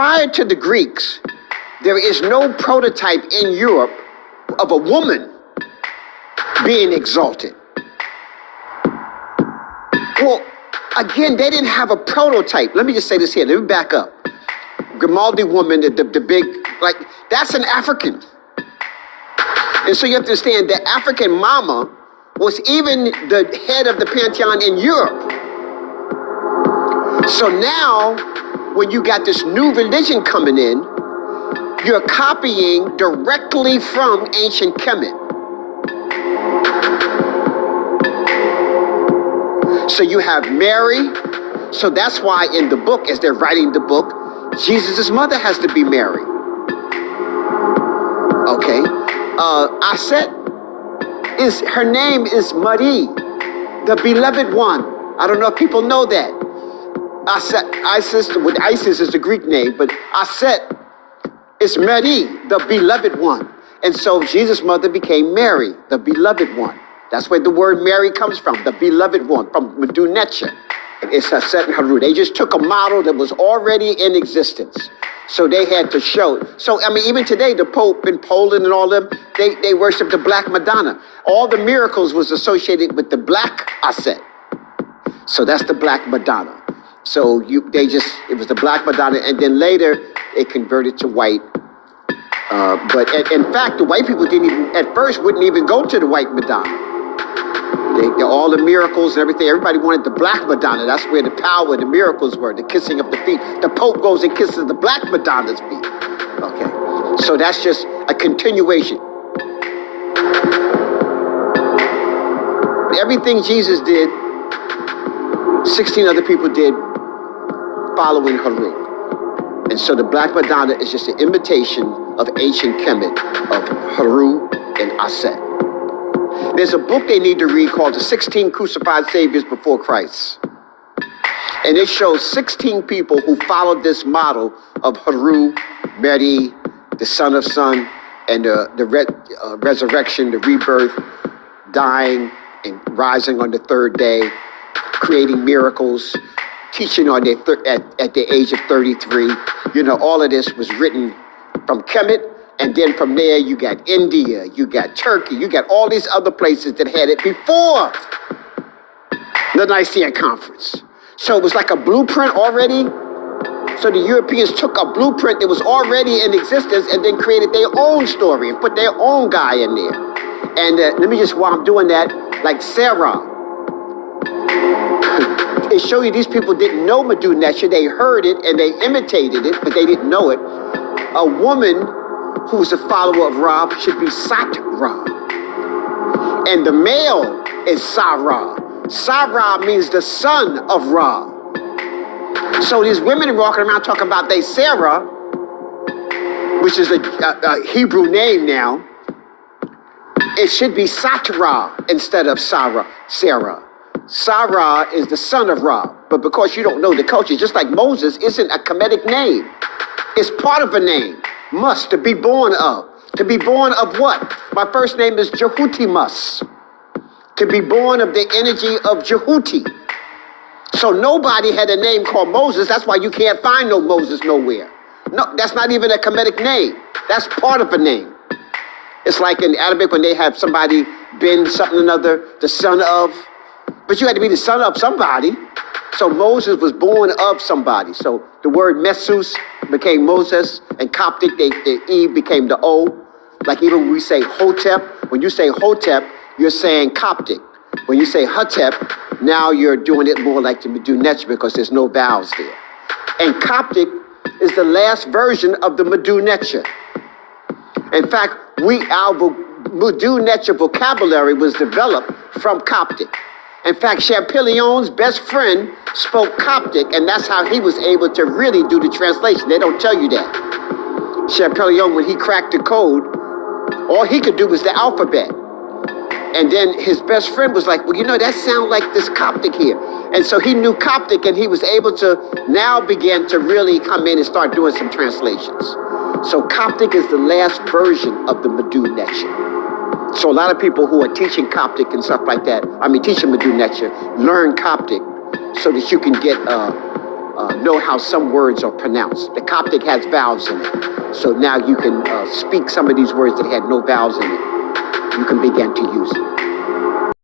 prior to the Greeks, there is no prototype in Europe of a woman being exalted. Well, again, they didn't have a prototype. Let me just say this here. Let me back up. Grimaldi woman, the big, like, that's an African. And so you have to understand that African mama was even the head of the pantheon in Europe. So now, when you got this new religion coming in, you're copying directly from ancient Kemet. So you have Meri. So that's why in the book, as they're writing the book, Jesus' mother has to be Meri. Okay. Aset her name is Meri, the beloved one. I don't know if people know that. Isis is the Greek name, but Aset is Meri, the beloved one. And so Jesus' mother became Meri, the beloved one. That's where the word Meri comes from, the beloved one, from Madona. It's Aset and Haru. They just took a model that was already in existence. So they had to show. So, I mean, even today, the Pope in Poland and all them, they worship the Black Madonna. All the miracles was associated with the Black Aset. So that's the Black Madonna. So it was the Black Madonna, and then later it converted to white. But in fact, the white people at first wouldn't even go to the white Madonna. All the miracles and everything, everybody wanted the Black Madonna. That's where the power, the miracles were, the kissing of the feet. The Pope goes and kisses the Black Madonna's feet. Okay, so that's just a continuation. Everything Jesus did, 16 other people did following Haru. And so the Black Madonna is just an imitation of ancient Kemet, of Haru and Aset. There's a book they need to read called The 16 Crucified Saviors Before Christ. And it shows 16 people who followed this model of Haru, Meri, the Son of Sun, and the resurrection, the rebirth, dying and rising on the third day, creating miracles, teaching on at the age of 33. You know, all of this was written from Kemet. And then from there, you got India, you got Turkey, you got all these other places that had it before the Nicene Conference. So it was like a blueprint already. So the Europeans took a blueprint that was already in existence and then created their own story and put their own guy in there. And let me just, while I'm doing that, like Sarah. They show you these people didn't know Madona. They heard it and they imitated it, but they didn't know it. A woman who is a follower of Ra should be Sat Ra. And the male is Sa-Ra. Sa-Ra means the son of Ra. So these women walking around talking about they Sarah, which is a Hebrew name now. It should be Sat-Ra instead of Sarah. Sa-Ra is the son of Ra. But because you don't know the culture, just like Moses isn't a Kemetic name. It's part of a name. Must, to be born of. To be born of what? My first name is Jhutyms. To be born of the energy of Jehuti. So nobody had a name called Moses. That's why you can't find no Moses nowhere. No, that's not even a Kemetic name. That's part of a name. It's like in Arabic when they have somebody bin something or another, the son of. But you had to be the son of somebody. So Moses was born of somebody. So the word Mesus became Moses, and Coptic, the E became the O. Like even when we say Hotep, when you say Hotep, you're saying Coptic. When you say Hotep, now you're doing it more like the Madona because there's no vowels there. And Coptic is the last version of the Madona. In fact, our Madona vocabulary was developed from Coptic. In fact, Champillion's best friend spoke Coptic, and that's how he was able to really do the translation. They don't tell you that. Champillion, when he cracked the code, all he could do was the alphabet. And then his best friend was like, well, you know, that sounds like this Coptic here. And so he knew Coptic, and he was able to now begin to really come in and start doing some translations. So Coptic is the last version of the Madona. So a lot of people who are teaching Coptic and stuff like that, teaching Madona, learn Coptic so that you can get know how some words are pronounced. The Coptic has vowels in it. So now you can speak some of these words that had no vowels in it. You can begin to use it.